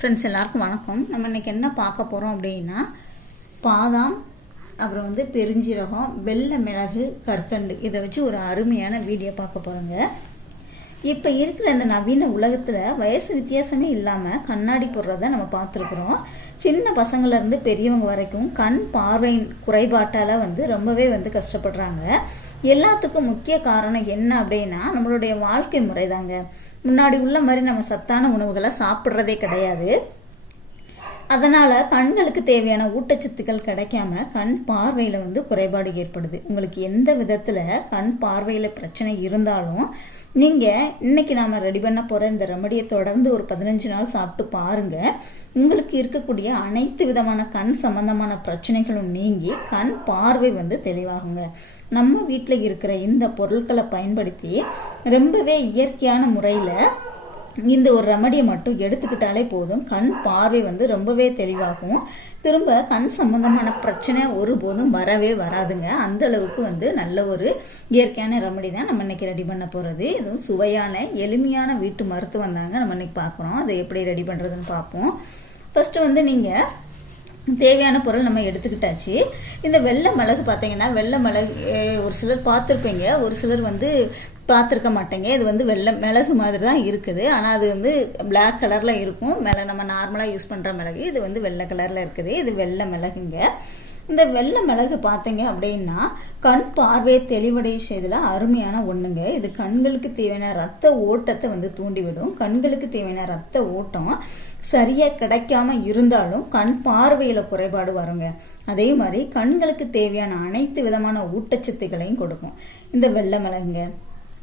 Friends எல்லாருக்கும் வணக்கம். நம்ம இன்றைக்கி என்ன பார்க்க போகிறோம் அப்படின்னா பாதாம் அப்புறம் வந்து பெருஞ்சீரகம் வெள்ளை மிளகு கற்கண்டு. இதை வச்சு ஒரு அருமையான வீடியோ பார்க்க போகிறோங்க இப்போ இருக்கிற இந்த நவீன உலகத்தில் வயசு வித்தியாசமே இல்லாமல் கண்ணாடி போடுறத நம்ம பார்த்துருக்குறோம். சின்ன பசங்கள்லேருந்து பெரியவங்க வரைக்கும் கண் பார்வையின் குறைபாட்டால் வந்து ரொம்பவே வந்து கஷ்டப்படுறாங்க. எல்லாத்துக்கும் முக்கிய காரணம் என்ன அப்படின்னா நம்மளுடைய வாழ்க்கை முறை தாங்க முன்னாடி உள்ள மாதிரி நம்ம சத்தான உணவுகளை சாப்பிட்றதே கிடையாது. அதனால் கண்களுக்கு தேவையான ஊட்டச்சத்துக்கள் கிடைக்காம கண் பார்வையில் வந்து குறைபாடு ஏற்படுது. உங்களுக்கு எந்த விதத்தில் கண் பார்வையில் பிரச்சனை இருந்தாலும் நீங்கள் இன்னைக்கு நாம் ரெடி பண்ண போகிற இந்த ரெமடியை தொடர்ந்து ஒரு பதினஞ்சு நாள் சாப்பிட்டு பாருங்கள் உங்களுக்கு இருக்கக்கூடிய அனைத்து விதமான கண் சம்பந்தமான பிரச்சனைகளும் நீங்கி கண் பார்வை வந்து தெளிவாகுங்க. நம்ம வீட்டில் இருக்கிற இந்த பொருட்களை பயன்படுத்தி ரொம்பவே இயற்கையான முறையில் இந்த ஒரு ரெமடியை மட்டும் எடுத்துக்கிட்டாலே போதும். கண் பார்வை வந்து ரொம்பவே தெளிவாகும். திரும்ப கண் சம்பந்தமான பிரச்சனை ஒருபோதும் வரவே வராதுங்க. அந்த அளவுக்கு வந்து நல்ல ஒரு இயற்கையான ரெமடி தான் நம்ம இன்னைக்கு ரெடி பண்ண போகிறது இதுவும் சுவையான எளிமையான வீட்டு மருத்துவம் தாங்க நம்ம இன்னைக்கு பார்க்குறோம் அதை எப்படி ரெடி பண்ணுறதுன்னு பார்ப்போம் ஃபஸ்ட்டு வந்து நீங்கள் தேவையான பொருள் நம்ம எடுத்துக்கிட்டாச்சு. இந்த வெள்ளை மிளகு பார்த்தீங்கன்னா வெள்ளை மிளகு ஒரு சிலர் பார்த்துருப்பீங்க. ஒரு சிலர் வந்து பார்த்துருக்க மாட்டேங்க. இது வந்து வெள்ளை மிளகு மாதிரி தான் இருக்குது. ஆனால் அது வந்து பிளாக் கலரில் இருக்கும். மிளகு நம்ம நார்மலாக யூஸ் பண்ணுற மிளகு. இது வந்து வெள்ளை கலரில் இருக்குது. இது வெள்ளை மிளகுங்க. இந்த வெள்ளை மிளகு பார்த்தீங்க அப்படின்னா கண் பார்வையை தெளிவடைய செய்தில் அருமையான ஒன்றுங்க இது கண்களுக்கு தேவையான ரத்த ஓட்டத்தை வந்து தூண்டிவிடும். கண்களுக்கு தேவையான ரத்த ஓட்டம் சரியாக கிடைக்காம இருந்தாலும் கண் பார்வையில் குறைபாடு வருங்க. அதே மாதிரி கண்களுக்கு தேவையான அனைத்து விதமான ஊட்டச்சத்துக்களையும் கொடுக்கும். இந்த வெள்ளை மிளகுங்க.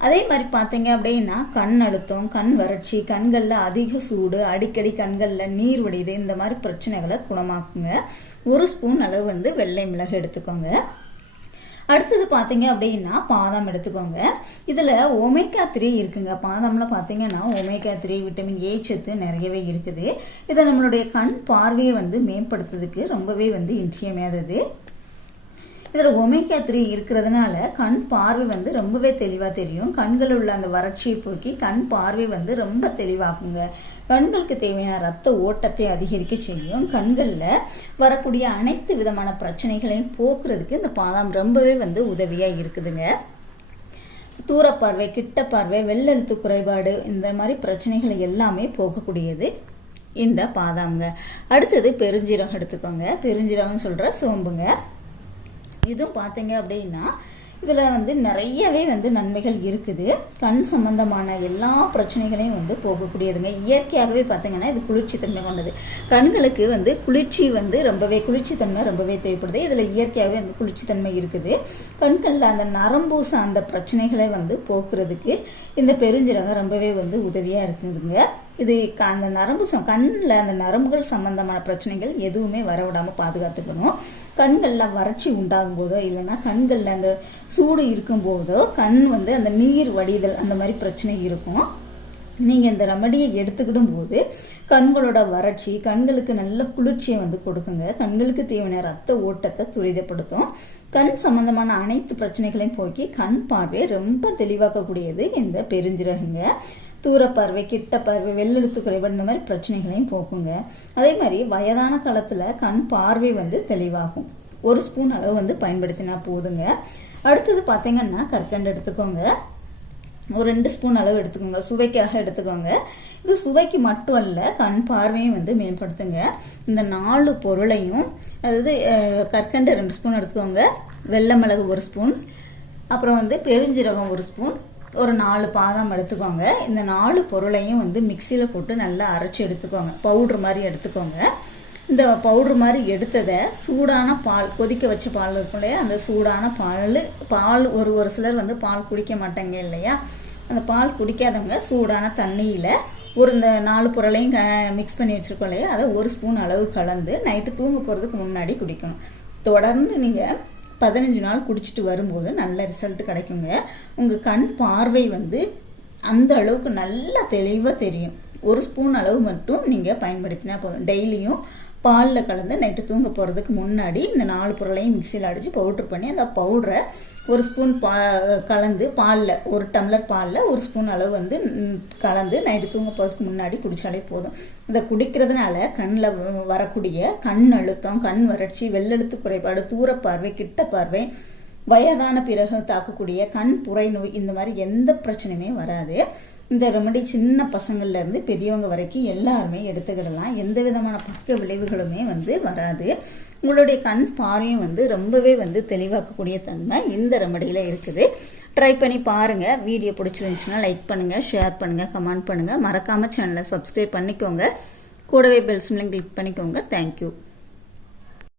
அதே மாதிரி பார்த்தீங்க அப்படின்னா கண் அழுத்தம் கண் வறட்சி கண்களில் அதிக சூடு அடிக்கடி கண்களில் நீர் வடியுது இந்த மாதிரி பிரச்சனைகளை குணமாக்குங்க. ஒரு ஸ்பூன் அளவு வந்து வெள்ளை மிளகு எடுத்துக்கோங்க. அடுத்தது பார்த்தீங்க அப்படின்னா பாதாம் எடுத்துக்கோங்க. இதில் ஒமேகா த்ரீ இருக்குங்க. பாதாம்ல பார்த்தீங்கன்னா ஒமேகா த்ரீ விட்டமின் ஏ சத்து நிறையவே இருக்குது. இதை நம்மளுடைய கண் பார்வையை வந்து மேம்படுத்துறதுக்கு ரொம்பவே வந்து இன்றியமையாதது. இதில் ஒமேகா த்ரீ இருக்கிறதுனால கண் பார்வை வந்து ரொம்பவே தெளிவாக தெரியும். கண்களில் உள்ள அந்த வறட்சியை போக்கி கண் பார்வை வந்து ரொம்ப தெளிவாகுங்க. கண்களுக்கு தேவையான ரத்த ஓட்டத்தை அதிகரிக்க செய்யும். கண்களில் வரக்கூடிய அனைத்து விதமான பிரச்சனைகளையும் போக்குறதுக்கு இந்த பாதாம் ரொம்பவே வந்து உதவியாக இருக்குதுங்க. தூரப்பார்வை கிட்ட பார்வை வெள்ளெழுத்து குறைபாடு இந்த மாதிரி பிரச்சனைகள் எல்லாமே போகக்கூடியது இந்த பாதாம்ங்க. அடுத்தது பெருஞ்சீரகம் எடுத்துக்கோங்க. பெருஞ்சீரகம் சொல்கிற சோம்புங்க. இதுவும் பார்த்தீங்க அப்படின்னா இதில் வந்து நிறையவே வந்து நன்மைகள் இருக்குது. கண் சம்பந்தமான எல்லா பிரச்சனைகளையும் வந்து போகக்கூடியதுங்க. இயற்கையாகவே பார்த்தீங்கன்னா இது குளிர்ச்சி தன்மை கொண்டது. கண்களுக்கு வந்து குளிர்ச்சி வந்து ரொம்பவே குளிர்ச்சி தன்மை ரொம்பவே தேவைப்படுது. இதில் இயற்கையாகவே அந்த குளிர்ச்சி தன்மை இருக்குது. கண்களில் அந்த நரம்பு சார்ந்த பிரச்சனைகளை வந்து போக்குறதுக்கு இந்த பெருஞ்சிரகம் ரொம்பவே வந்து உதவியாக இருக்குதுங்க. இது க- அந்த நரம்பு சம் கண்ணில் அந்த நரம்புகள் சம்பந்தமான பிரச்சனைகள் எதுவுமே வரவிடாமல் பாதுகாத்துக்கணும். கண்களில் வறட்சி உண்டாகும் போதோ இல்லைன்னா கண்களில் அந்த சூடு இருக்கும் போதோ கண் வந்து அந்த நீர் வடிதல் அந்த மாதிரி பிரச்சனை இருக்கும். நீங்கள் இந்த ரெமடியை எடுத்துக்கிடும் போது கண்களோட வறட்சி கண்களுக்கு நல்ல குளிர்ச்சியை வந்து கொடுக்குங்க. கண்களுக்கு தேவையான ரத்த ஓட்டத்தை துரிதப்படுத்தும். கண் சம்பந்தமான அனைத்து பிரச்சனைகளையும் போக்கி கண் பார்வையை ரொம்ப தெளிவாக்கக்கூடியது இந்த பெருஞ்சிரகுங்க தூரப்பார்வை கிட்ட பார்வை வெள்ளெழுத்து குறைபாடு இந்த மாதிரி பிரச்சனைகளையும் போக்குங்க. அதே மாதிரி வயதான காலத்தில் கண் பார்வை வந்து தெளிவாகும். ஒரு ஸ்பூன் அளவு வந்து பயன்படுத்தினா போதுங்க. அடுத்தது பார்த்தீங்கன்னா கற்கண்டு எடுத்துக்கோங்க. ஒரு ரெண்டு ஸ்பூன் அளவு எடுத்துக்கோங்க. சுவைக்காக எடுத்துக்கோங்க. இது சுவைக்கு மட்டும் அல்ல கண் பார்வையும் வந்து மேம்படுத்துங்க. இந்த நாலு பொருளையும் அதாவது கற்கண்டு ரெண்டு ஸ்பூன் எடுத்துக்கோங்க. வெள்ளை மிளகு ஒரு ஸ்பூன். அப்புறம் வந்து பெருஞ்சீரகம் ஒரு ஸ்பூன். ஒரு நாலு பாதாம் எடுத்துக்கோங்க. இந்த நாலு பொருளையும் வந்து மிக்சியில் போட்டு நல்லா அரைச்சி எடுத்துக்கோங்க. பவுட்ரு மாதிரி எடுத்துக்கோங்க. இந்த பவுட்ரு மாதிரி எடுத்ததை சூடான பால் கொதிக்க வச்ச பால் இருக்கும் இல்லையா? அந்த சூடான பால் பால் ஒரு ஒரு சிலர் வந்து பால் குடிக்க மாட்டாங்க இல்லையா? அந்த பால் குடிக்காதவங்க சூடான தண்ணியில் ஒரு இந்த நாலு பொருளையும் மிக்ஸ் பண்ணி வச்சுருக்கோம் இல்லையா? அதை ஒரு ஸ்பூன் அளவு கலந்து நைட்டு தூங்க போகிறதுக்கு முன்னாடி குடிக்கணும். தொடர்ந்து நீங்கள் பதினஞ்சு நாள் குடிச்சிட்டு வரும்போது நல்ல ரிசல்ட் கிடைக்குங்க. உங்கள் கண் பார்வை வந்து அந்த அளவுக்கு நல்லா தெளிவாக தெரியும். ஒரு ஸ்பூன் அளவு மட்டும் நீங்கள் பயன்படுத்தினா போதும். டெய்லியும் பாலில் கலந்து நைட்டு தூங்க போகிறதுக்கு முன்னாடி இந்த நாலு பொருளையும் மிக்சியில் அடித்து பவுட்ரு பண்ணி அந்த பவுடரை ஒரு ஸ்பூன் பா கலந்து பாலில் ஒரு டம்ளர் பாலில் ஒரு ஸ்பூன் அளவு வந்து கலந்து நைட்டு தூங்க போகிறதுக்கு முன்னாடி குடித்தாலே போதும். இதை குடிக்கிறதுனால கண்ணில் வரக்கூடிய கண் அழுத்தம் கண் வறட்சி வெள்ளெழுத்து குறைபாடு தூர பார்வை கிட்ட பார்வை வயதான பிறகு தாக்கக்கூடிய கண் புரை நோய் இந்த மாதிரி எந்த பிரச்சனையுமே வராது. இந்த ரெமடி சின்ன பசங்கள்லேருந்து பெரியவங்க வரைக்கும் எல்லாருமே எடுத்துக்கிடலாம். எந்த விதமான பக்க விளைவுகளுமே வந்து வராது. உங்களுடைய கண் பார்வையும் வந்து ரொம்பவே வந்து தெளிவாக்கக்கூடிய தன்மை இந்த ரெமடியில் இருக்குது. ட்ரை பண்ணி பாருங்கள் வீடியோ பிடிச்சிருந்துச்சுன்னா லைக் பண்ணுங்கள் ஷேர் பண்ணுங்கள் கமெண்ட் பண்ணுங்கள் மறக்காமல் சேனலை சப்ஸ்கிரைப் பண்ணிக்கோங்க. கூடவே பெல் சிம்லையும் கிளிக் பண்ணிக்கோங்க. Thank you